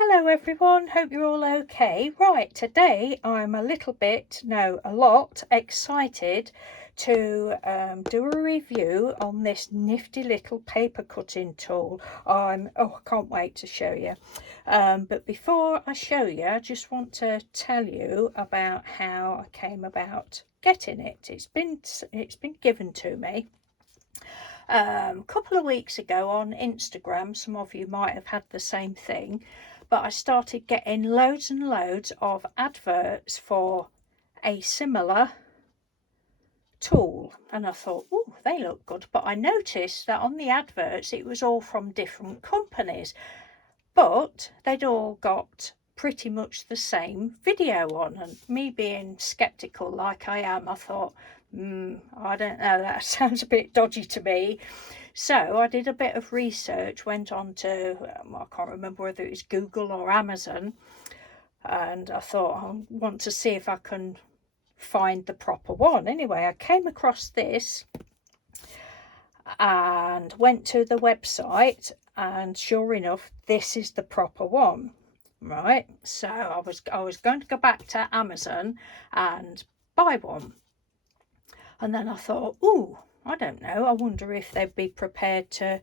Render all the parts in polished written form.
Hello everyone, hope you're all okay. Right, today I'm a lot excited to do a review on this nifty little paper cutting tool. I can't wait to show you. But before I show you, I just want to tell you about how I came about getting it. It's been given to me. A couple of weeks ago on Instagram, some of you might have had the same thing, but I started getting loads and loads of adverts for a similar tool, and I thought, oh, they look good. But I noticed that on the adverts it was all from different companies, but they'd all got pretty much the same video on, and me being skeptical like I am, I thought, I don't know, that sounds a bit dodgy to me. So I did a bit of research, went on to, I can't remember whether it was Google or Amazon, and I thought I want to see if I can find the proper one. Anyway, I came across this and went to the website, and sure enough, this is the proper one. Right, so I was going to go back to Amazon and buy one, and then I thought, ooh, I don't know, I wonder if they'd be prepared to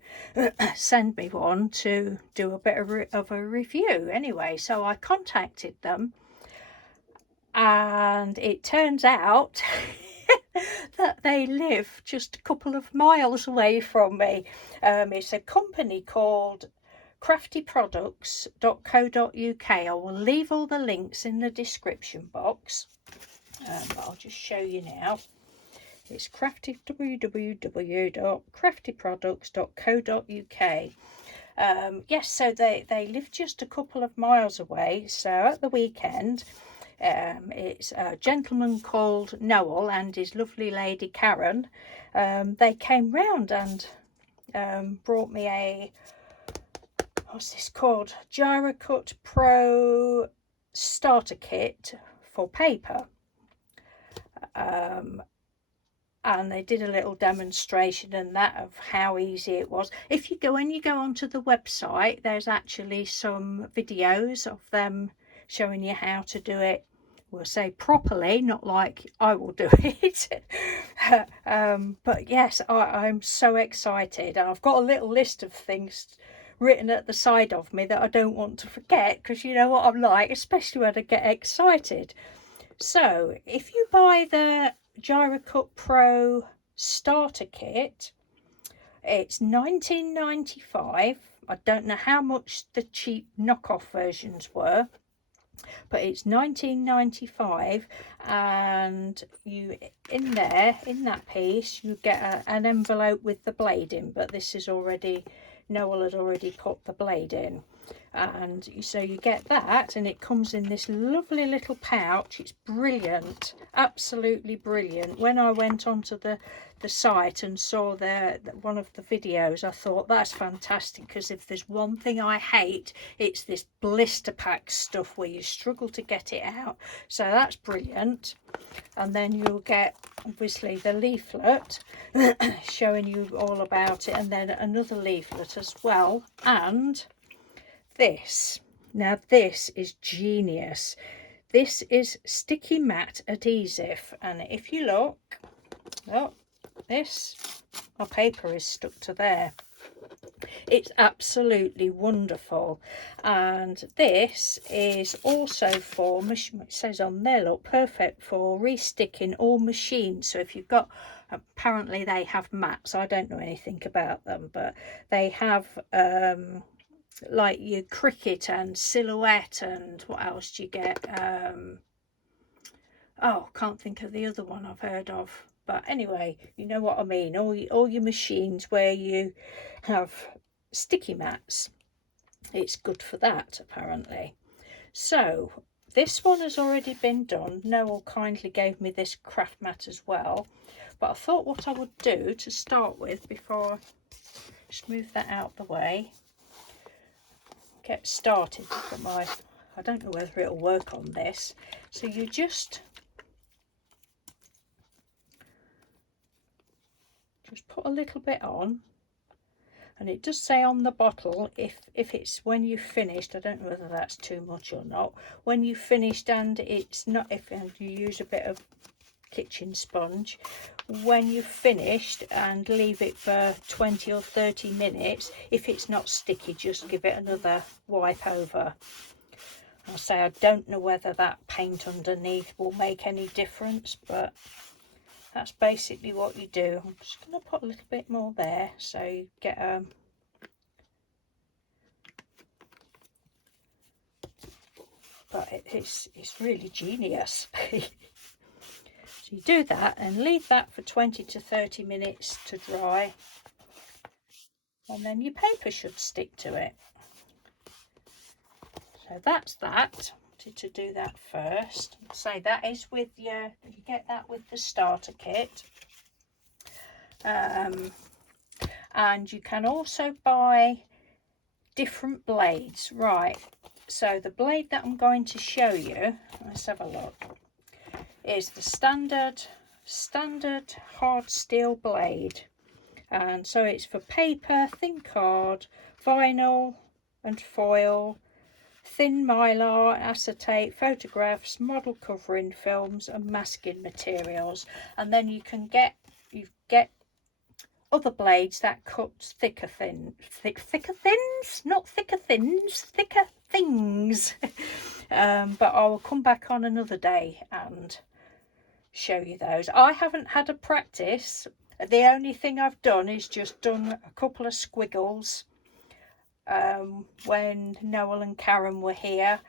send me one to do a bit of a review. Anyway, so I contacted them, and it turns out that they live just a couple of miles away from me. It's a company called craftyproducts.co.uk. I will leave all the links in the description box. I'll just show you now. It's www.craftyproducts.co.uk. Yes, so they live just a couple of miles away. So at the weekend, it's a gentleman called Noel and his lovely lady Karen. They came round and brought me a, what's this called, Gyro-Cut PRO starter kit for paper. And they did a little demonstration and that of how easy it was. When you go onto the website, there's actually some videos of them showing you how to do it, we'll say properly, not like I will do it. But yes, I'm so excited. I've got a little list of things written at the side of me that I don't want to forget, because you know what I'm like, especially when I get excited. So if you buy the Gyro-Cut PRO starter kit, it's $19.95. I don't know how much the cheap knockoff versions were, but it's $19.95, and you in that piece you get an envelope with the blade in, but this is already, Noel had already put the blade in, and so you get that, and it comes in this lovely little pouch. It's brilliant, absolutely brilliant. When I went onto the site and saw one of the videos, I thought, that's fantastic, because if there's one thing I hate, it's this blister pack stuff where you struggle to get it out. So that's brilliant. And then you'll get obviously the leaflet showing you all about it, and then another leaflet as well, and this. Now this is genius. This is sticky matte adhesive, and if you look, oh, this, my paper is stuck to there. It's absolutely wonderful. And this is also for, it says on there, look, perfect for resticking all machines. So if you've got, apparently they have mats, I don't know anything about them, but they have like your Cricut and Silhouette, and what else do you get? Can't think of the other one I've heard of. But anyway, you know what I mean. All your machines where you have sticky mats, it's good for that apparently. So this one has already been done. Noel kindly gave me this craft mat as well. But I thought what I would do to start with, before I just move that out the way, get started. I don't know whether it'll work on this. So you just put a little bit on, And it does say on the bottle, if it's when you've finished, I don't know whether that's too much or not, when you've finished and it's not, if and you use a bit of kitchen sponge, when you've finished and leave it for 20 or 30 minutes, if it's not sticky, just give it another wipe over. I'll say I don't know whether that paint underneath will make any difference, but that's basically what you do. I'm just going to put a little bit more there so you get but it's really genius. So you do that and leave that for 20 to 30 minutes to dry, and then your paper should stick to it. So that's that. I wanted to do that first. So that is with your, you get that with the starter kit. And you can also buy different blades. Right, so the blade that I'm going to show you, let's have a look, is the standard hard steel blade. And so it's for paper, thin card, vinyl and foil, thin mylar, acetate, photographs, model covering films and masking materials. And then you get other blades that cut thicker things, not thicker thins, thicker things. But I will come back on another day and show you those. I haven't had a practice. The only thing I've done is just done a couple of squiggles when Noel and Karen were here,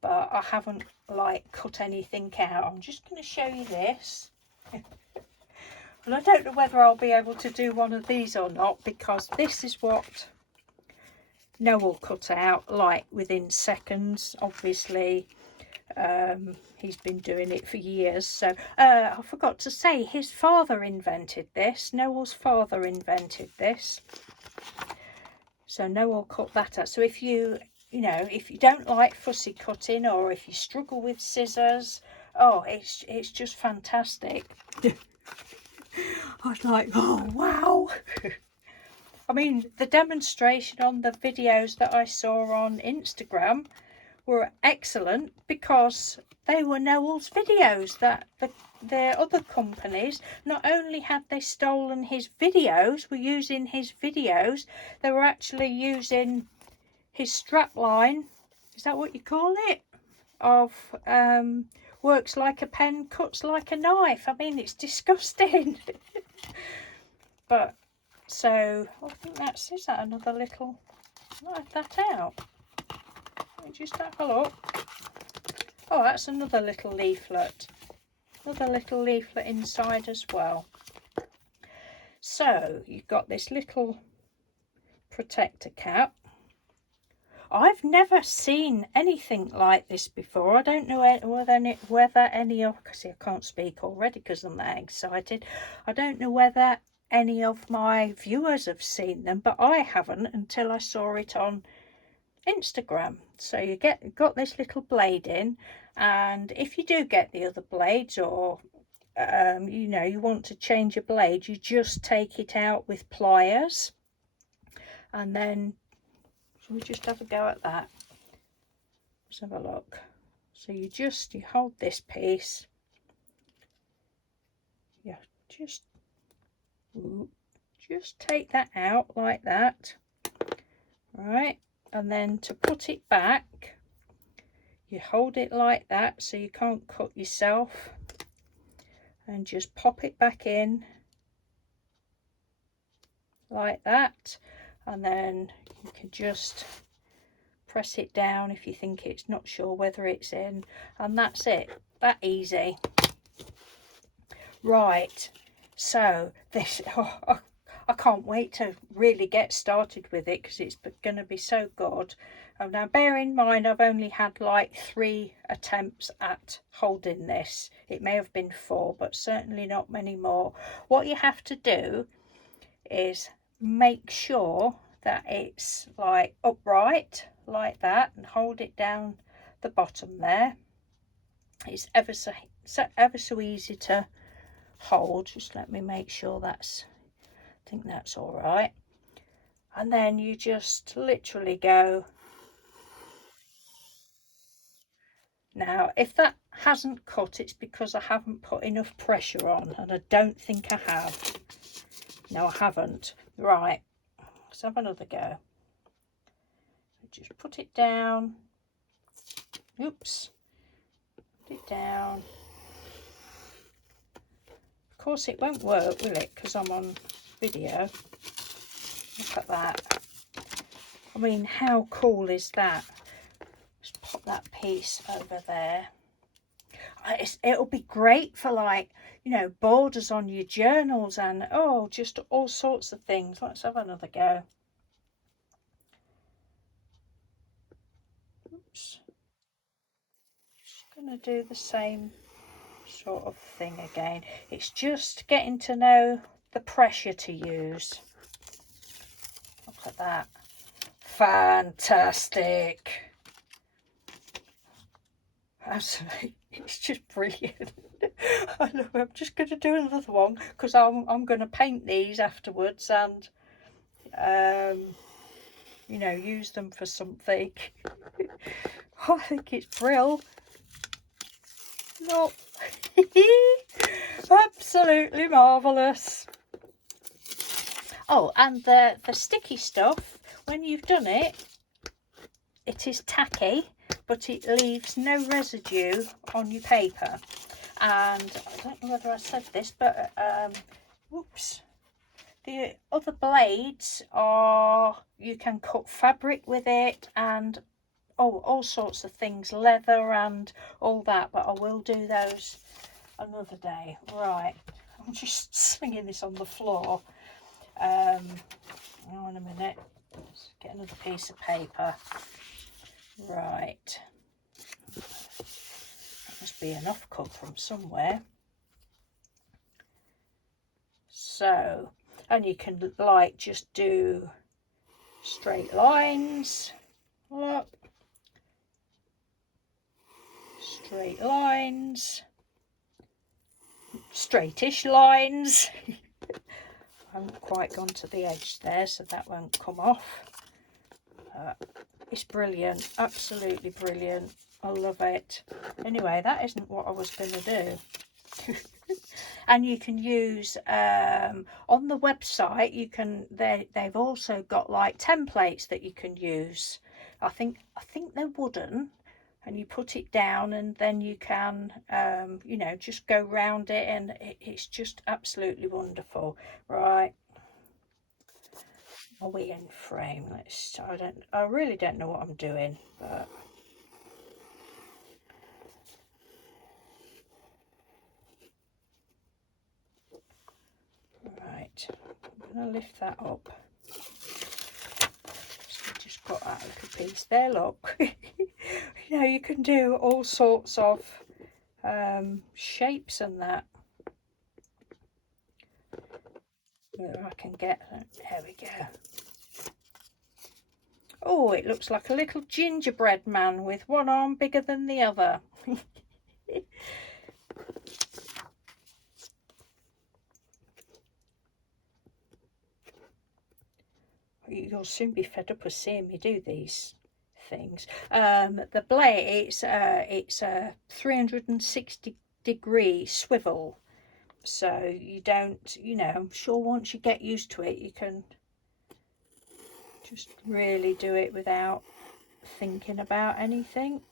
but I haven't like cut anything out. I'm just going to show you this. And I don't know whether I'll be able to do one of these or not, because this is what Noel cut out like within seconds. Obviously he's been doing it for years. So I forgot to say, his father invented this. Noel's father invented this. So Noel cut that out. So if you don't like fussy cutting, or if you struggle with scissors, oh, it's just fantastic. I was like, oh wow. I mean, the demonstration on the videos that I saw on Instagram were excellent, because they were Noel's videos. That the other companies, not only had they stolen his videos, were using his videos, they were actually using his strap line, is that what you call it, of works like a pen, cuts like a knife. I mean, it's disgusting. But so I think that's, is that another little, I'll have that out. Let me just have a look. Oh, that's another little leaflet. Another little leaflet inside as well. So you've got this little protector cap. I've never seen anything like this before. I don't know whether any of, see, I can't speak already because I'm that excited. I don't know whether any of my viewers have seen them, but I haven't until I saw it on Instagram. So you got this little blade in, and if you do get the other blades, or you want to change a blade, you just take it out with pliers. And then, shall we just have a go at that? Let's have a look. So you hold this piece, you just take that out like that, right? And then to put it back, you hold it like that so you can't cut yourself, and just pop it back in like that. And then you can just press it down if you think it's not sure whether it's in, and that's it. That easy. Right, so this, I can't wait to really get started with it, because it's going to be so good. Now bear in mind, I've only had like 3 attempts at holding this. It may have been 4, but certainly not many more. What you have to do is make sure that it's like upright like that, and hold it down the bottom there. It's ever so easy to hold. Just let me make sure I think that's all right. and then you just literally go. Now, if that hasn't cut, it's because I haven't put enough pressure on, and I don't think I have. No, I haven't. Right, let's have another go. Just put it down. Oops. Put it down. Of course, it won't work, will it? Because I'm on video. Look at that. I mean, how cool is that? Just pop that piece over there. It'll be great for, like, you know, borders on your journals and, oh, just all sorts of things. Let's have another go. Oops. Just going to do the same sort of thing again. It's just getting to know the pressure to use. Look at that. Fantastic. Absolutely. It's just brilliant. I know, I'm just going to do another one because I'm going to paint these afterwards and you know, use them for something. I think it's brill. No. Absolutely marvellous. Oh, and the sticky stuff, when you've done it, it is tacky, but it leaves no residue on your paper. And I don't know whether I said this, but whoops, the other blades are, you can cut fabric with it and all sorts of things, leather and all that, but I will do those another day. Right, I'm just slinging this on the floor. Hang on a minute, let's get another piece of paper. Right, must be enough cut from somewhere. So, and you can, like, just do straight lines. Look, straight lines, straightish lines. I haven't quite gone to the edge there, so that won't come off. It's brilliant, absolutely brilliant. I love it. Anyway, that isn't what I was going to do. And you can use on the website, you can, they've also got like templates that you can use. I think they're wooden, and you put it down and then you can you know, just go round it, and it's just absolutely wonderful. Right, are we in frame? Let's, I really don't know what I'm doing, but right, I'm gonna lift that up. So just got that little piece there, look. You know, you can do all sorts of shapes and that. Where I can get, there we go. Oh, it looks like a little gingerbread man with one arm bigger than the other. You'll soon be fed up with seeing me do these things. The blade, it's a 360-degree swivel, so you don't, you know, I'm sure once you get used to it, you can just really do it without thinking about anything.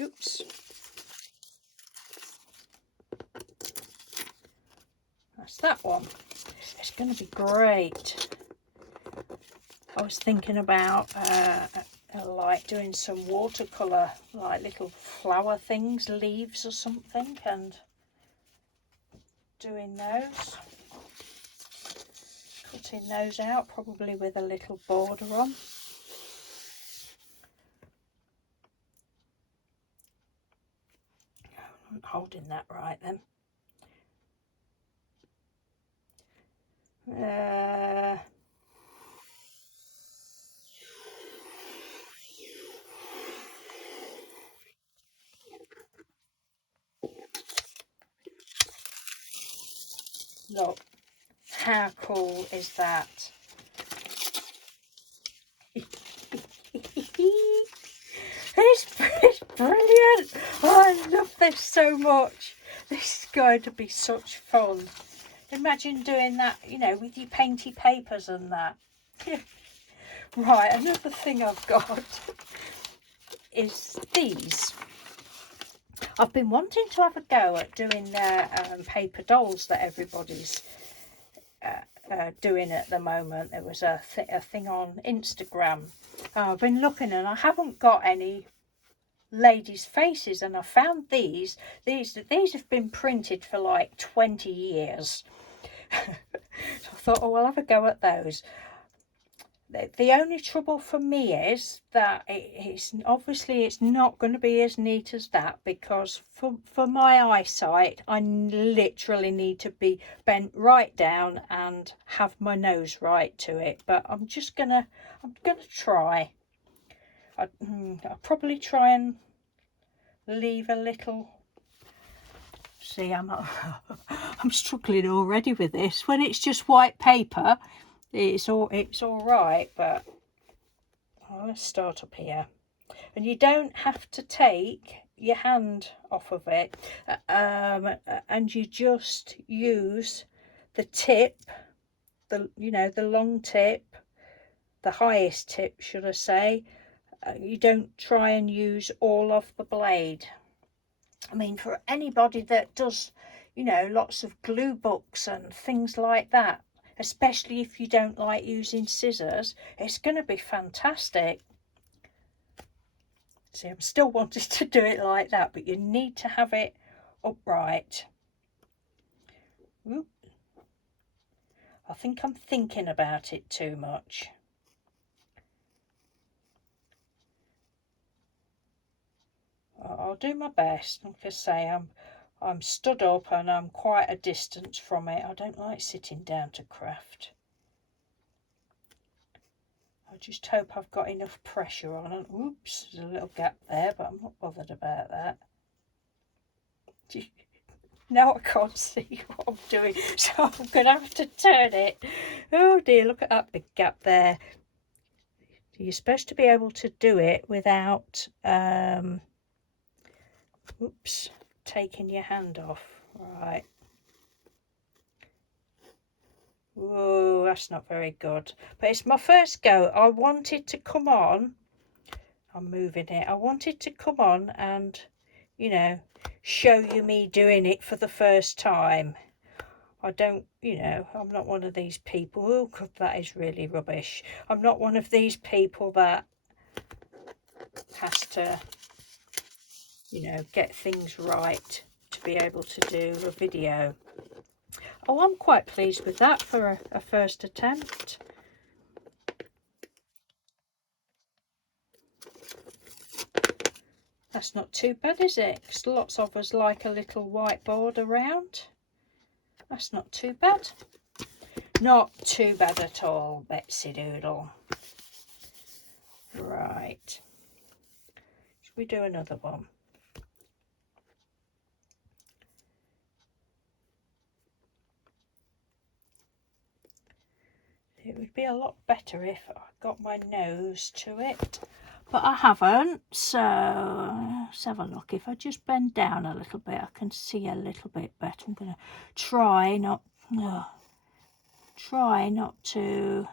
Oops. That's that one. It's going to be great. I was thinking about like doing some watercolour, like little flower things, leaves or something, and doing those, cutting those out, probably with a little border on. I'm not holding that right then. Look, how cool is that? It's brilliant. Oh, I love this so much. This is going to be such fun. Imagine doing that, you know, with your painty papers and that. Right, another thing I've got is these. I've been wanting to have a go at doing paper dolls that everybody's doing at the moment. There was a thing on Instagram. I've been looking and I haven't got any ladies' faces, and I found these have been printed for like 20 years. So I thought, oh, I'll have a go at those. The only trouble for me is that it's obviously it's not going to be as neat as that, because for my eyesight I literally need to be bent right down and have my nose right to it. But I'm gonna try. I'll probably try and leave a little. See, I'm struggling already with this. When it's just white paper, it's all right, but let's start up here. And you don't have to take your hand off of it, and you just use the tip, the long tip, the highest tip, should I say. You don't try and use all of the blade. I mean, for anybody that does, lots of glue books and things like that, especially if you don't like using scissors, it's going to be fantastic. See, I'm still wanting to do it like that, but you need to have it upright. Oop. I think I'm thinking about it too much. I'll do my best. Like I say, I'm stood up and I'm quite a distance from it. I don't like sitting down to craft. I just hope I've got enough pressure on it. Oops, there's a little gap there, but I'm not bothered about that. Now I can't see what I'm doing, so I'm going to have to turn it. Oh dear, look at that big gap there. You're supposed to be able to do it without taking your hand off. Right. Whoa, that's not very good. But it's my first go. I wanted to come on. I'm moving it. I wanted to come on and, show you me doing it for the first time. I don't, I'm not one of these people. Oh, God, that is really rubbish. I'm not one of these people that has to, get things right to be able to do a video. Oh, I'm quite pleased with that for a first attempt. That's not too bad, is it? Because lots of us like a little whiteboard around. That's not too bad. Not too bad at all, Betsy Doodle. Right. Should we do another one? It would be a lot better if I got my nose to it, but I haven't, so let's have a look. If I just bend down a little bit, I can see a little bit better. I'm going to try not to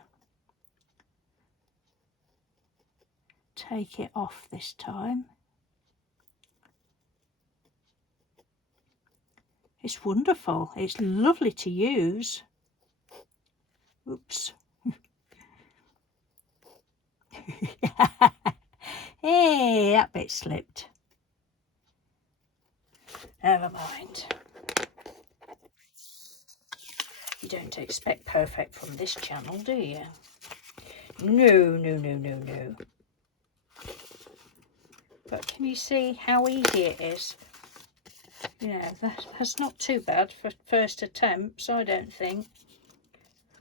take it off this time. It's wonderful. It's lovely to use. Oops. Hey, that bit slipped. Never mind. You don't expect perfect from this channel, do you? No, no, no, no, no. But can you see how easy it is? That's not too bad for first attempts, I don't think.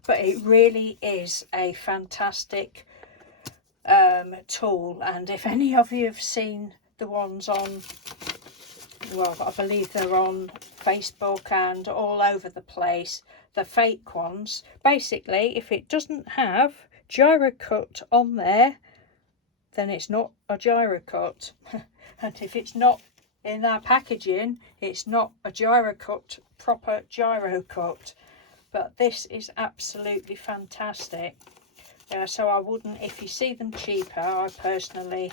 But it really is a fantastic tool, and if any of you have seen the ones on, well, I believe they're on Facebook and all over the place, the fake ones. Basically, if it doesn't have Gyro-Cut on there, then it's not a Gyro-Cut. And if it's not in our packaging, it's not a Gyro-Cut, proper Gyro-Cut. But this is absolutely fantastic. So I wouldn't, if you see them cheaper, I personally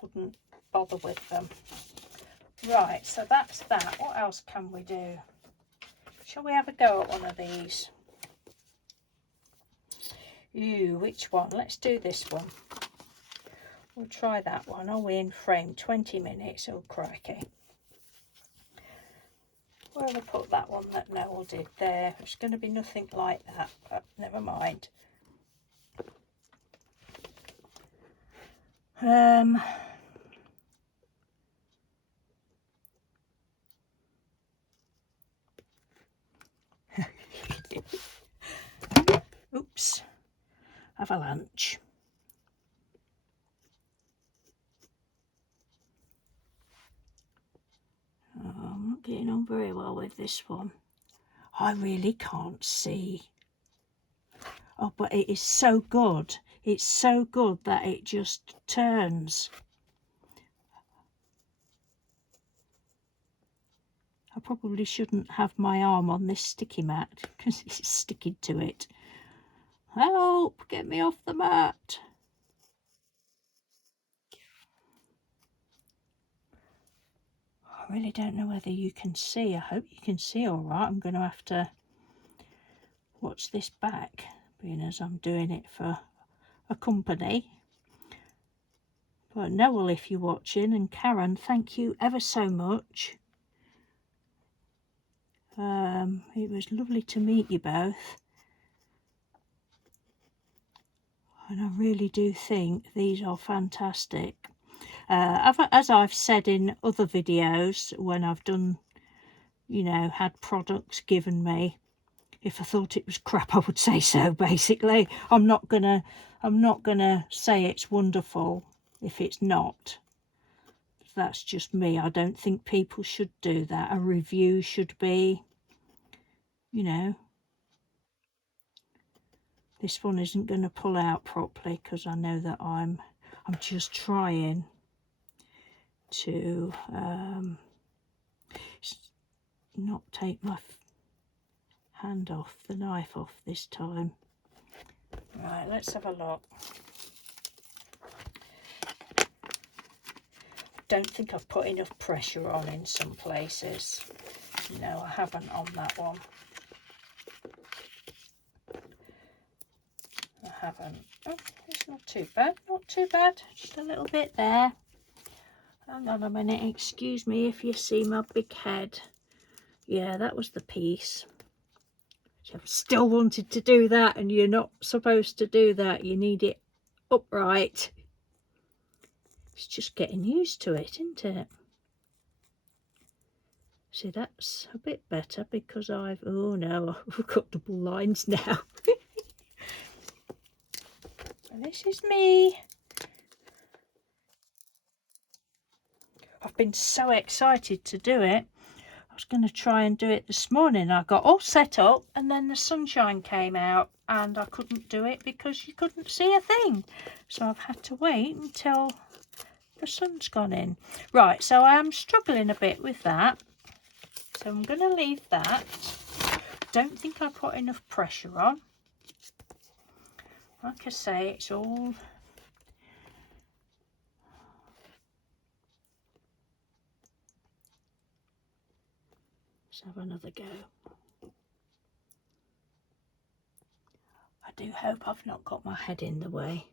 wouldn't bother with them. Right, so that's that. What else can we do? Shall we have a go at one of these? Ooh, which one? Let's do this one. We'll try that one. Are we in frame? 20 minutes. Oh, crikey. Where have I put that one that Noel did there? It's going to be nothing like that, but never mind. Oops. Avalanche. Oh, I'm not getting on very well with this one. I really can't see. Oh, but it is so good. It's so good that it just turns. I probably shouldn't have my arm on this sticky mat because it's sticking to it. Help! Get me off the mat. I really don't know whether you can see. I hope you can see all right. I'm going to have to watch this back, being as I'm doing it for a company. But Noel, if you're watching, and Karen, thank you ever so much. It was lovely to meet you both. And I really do think these are fantastic. As I've said in other videos, when I've done, you know, had products given me, if I thought it was crap, I would say so. Basically, I'm not gonna say it's wonderful if it's not. That's just me. I don't think people should do that. A review should be, you know, this one isn't going to pull out properly because I know that I'm just trying to not take my hand off, the knife off this time. Right, let's have a look. Don't think I've put enough pressure on in some places. No, I haven't on that one. I haven't. Oh, it's not too bad, not too bad. Just a little bit there. Hang on a minute, excuse me if you see my big head. Yeah, that was the piece. I've still wanted to do that, and you're not supposed to do that. You need it upright. It's just getting used to it, isn't it? See, that's a bit better because oh no, I've got double lines now. And this is me. I've been so excited to do it. I was going to try and do it this morning. I got all set up and then the sunshine came out and I couldn't do it because you couldn't see a thing. So I've had to wait until the sun's gone in. Right, so I am struggling a bit with that. So I'm going to leave that. Don't think I put enough pressure on. Like I say, it's all... Let's have another go. I do hope I've not got my head in the way.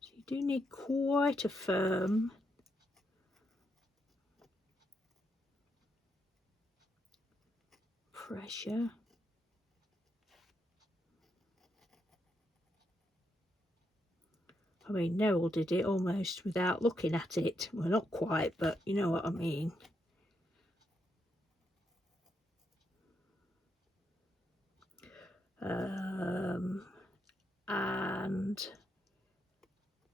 So you do need quite a firm pressure. I mean, Noel did it almost without looking at it. Well, not quite, but you know what I mean. And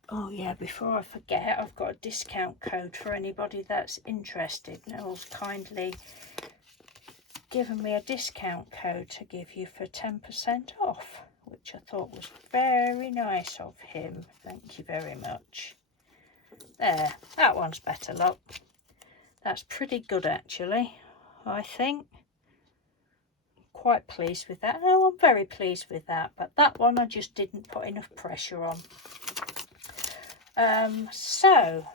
Oh yeah, before I forget, I've got a discount code for anybody that's interested. Noel's kindly given me a discount code to give you for 10% off, which I thought was very nice of him. Thank you very much. There, that one's better, look. That's pretty good actually, I think. Quite pleased with that. Oh, I'm very pleased with that, but that one I just didn't put enough pressure on. So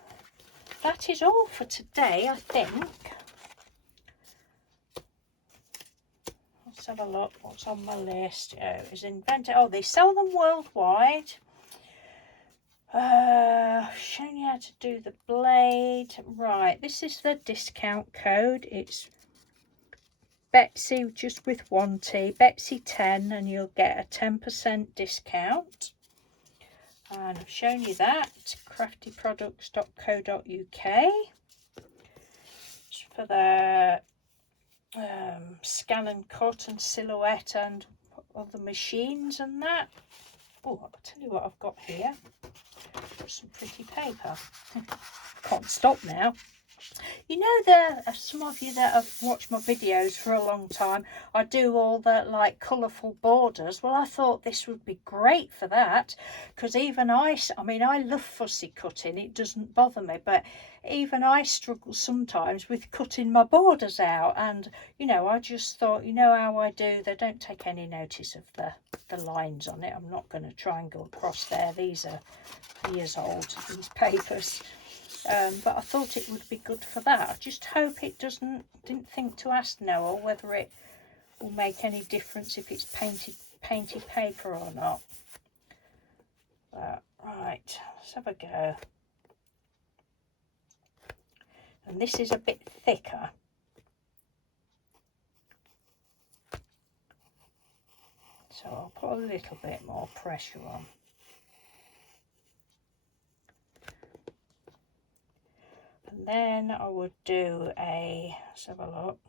that is all for today, I think. Let's have a look what's on my list. Is invented. Oh, they sell them worldwide. Showing you how to do the blade. Right, this is the discount code. It's Betsy, just with one T, Betsy10, and you'll get a 10% discount. And I've shown you that, craftyproducts.co.uk. It's for the scan and cut and silhouette and other machines and that. Oh, I'll tell you what I've got here. Some pretty paper. Can't stop now. You know, some of you that have watched my videos for a long time, I do all the like colourful borders. Well, I thought this would be great for that, because even I mean, I love fussy cutting, it doesn't bother me, but even I struggle sometimes with cutting my borders out. And you know, I just thought, you know how I do, they don't take any notice of the lines on it. I'm not going to try and go across there. These are years old, these papers. But I thought it would be good for that. I just hope it didn't think to ask Noel whether it will make any difference if it's painted paper or not. Right, let's have a go. And this is a bit thicker. So I'll put a little bit more pressure on. And then I would do let's have a look.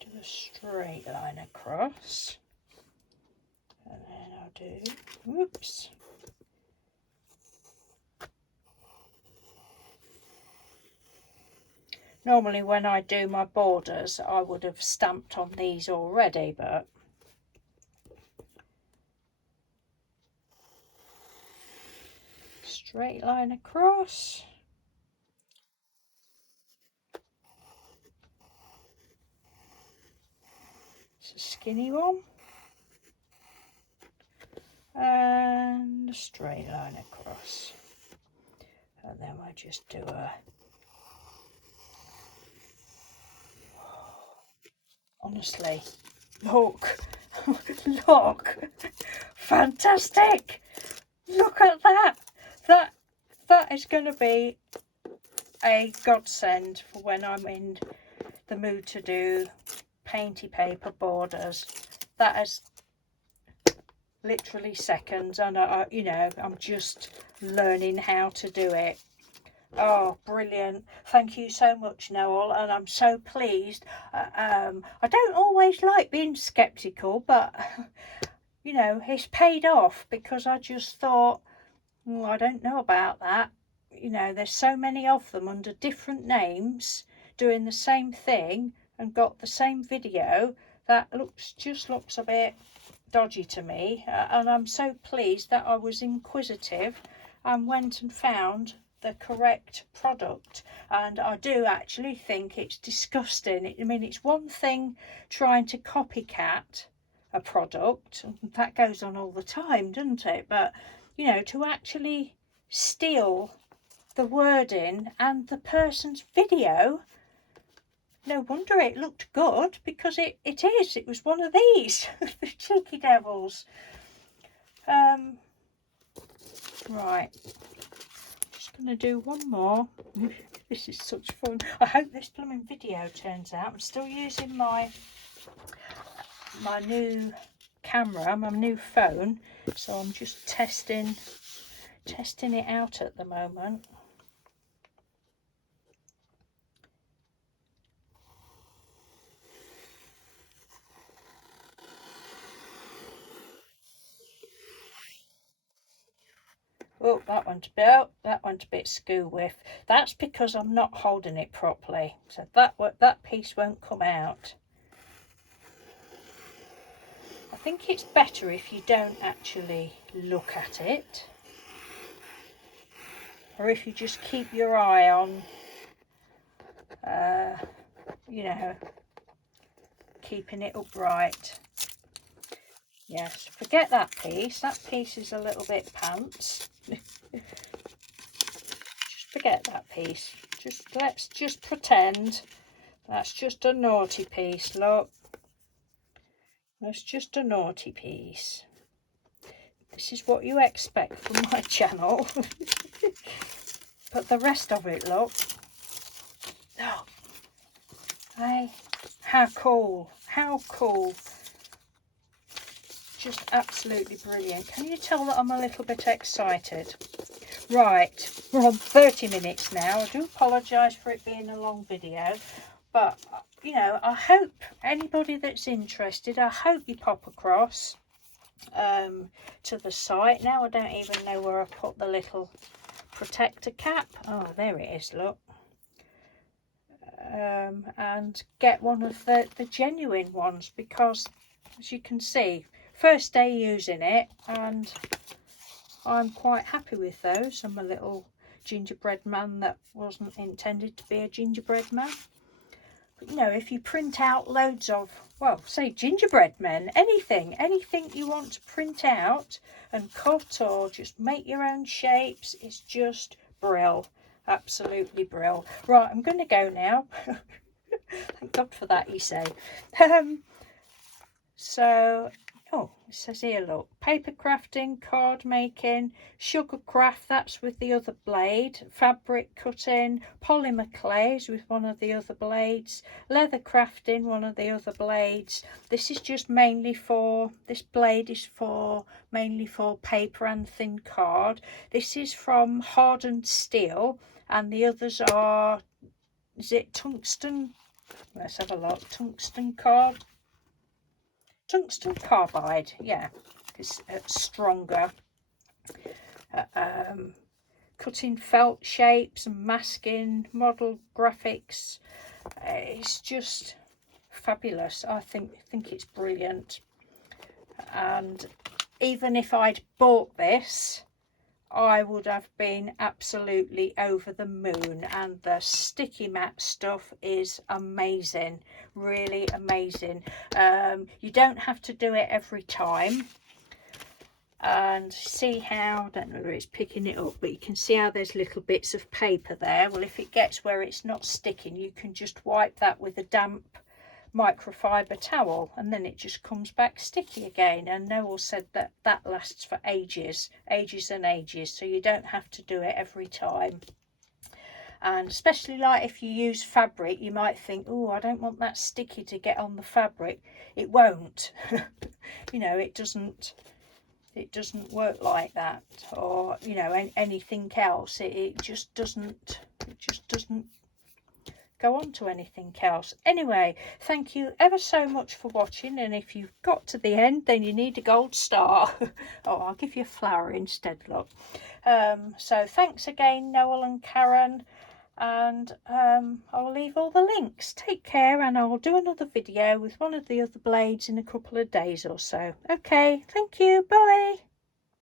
Do a straight line across. And then I'll do, whoops. Normally when I do my borders, I would have stamped on these already, but straight line across. It's a skinny one. And a straight line across. And then I just do a... Honestly, look, look, fantastic. Look at that. That is going to be a godsend for when I'm in the mood to do painty paper borders. That is literally seconds, and you know, I'm just learning how to do it. Oh, brilliant. Thank you so much, Noel, and I'm so pleased. I don't always like being skeptical, but you know, it's paid off, because I just thought, well, I don't know about that. You know, there's so many of them under different names doing the same thing and got the same video that just looks a bit dodgy to me. And I'm so pleased that I was inquisitive and went and found the correct product. And I do actually think it's disgusting. I mean, it's one thing trying to copycat a product, that goes on all the time, doesn't it? But you know, to actually steal the wording and the person's video, no wonder it looked good, because it was one of these. The cheeky devils. Right, just gonna do one more. This is such fun. I hope this blooming video turns out. I'm still using my new camera, my new phone, so I'm just testing it out at the moment. Oh, that one's a bit skew with. That's because I'm not holding it properly, so that piece won't come out. I think it's better if you don't actually look at it, or if you just keep your eye on, you know, keeping it upright. Yes, forget that piece. That piece is a little bit pants. Just forget that piece. Let's just pretend that's just a naughty piece. Look, that's just a naughty piece. This is what you expect from my channel. But the rest of it, look. Oh, hey, how cool! How cool! Just absolutely brilliant. Can you tell that I'm a little bit excited? Right, we're on 30 minutes now. I do apologise for it being a long video, but you know, I hope anybody that's interested, I hope you pop across to the site. Now I don't even know where I put the little protector cap. Oh, there it is, look. And get one of the genuine ones, because as you can see, first day using it and I'm quite happy with those. I'm a little gingerbread man that wasn't intended to be a gingerbread man. But you know, if you print out loads of, well, say gingerbread men, anything you want to print out and cut or just make your own shapes, it's just brill. Absolutely brill. Right, I'm going to go now. Thank God for that, you say. So, oh, it says here, look, paper crafting, card making, sugar craft, that's with the other blade, fabric cutting, polymer clays with one of the other blades, leather crafting, one of the other blades. This is just mainly for, this blade is for, mainly for paper and thin card. This is from hardened steel, and the others are, is it tungsten? Let's have a look. Tungsten carbide, yeah, it's stronger. Cutting felt shapes and masking, model graphics, it's just fabulous. I think it's brilliant. And even if I'd bought this, I would have been absolutely over the moon. And the sticky mat stuff is amazing, really amazing. You don't have to do it every time. And see how, I don't know whether it's picking it up, but you can see how there's little bits of paper there. Well, if it gets where it's not sticking, you can just wipe that with a damp microfiber towel, and then it just comes back sticky again. And Noel said that lasts for ages and ages, so you don't have to do it every time. And especially like if you use fabric, you might think, oh, I don't want that sticky to get on the fabric. It won't. You know, it doesn't work like that, or you know, anything else. It just doesn't go on to anything else. Anyway, thank you ever so much for watching, and if you've got to the end, then you need a gold star. Oh, I'll give you a flower instead, look. So thanks again, Noel and Karen, and I'll leave all the links. Take care, and I'll do another video with one of the other blades in a couple of days or so. Okay, thank you, bye.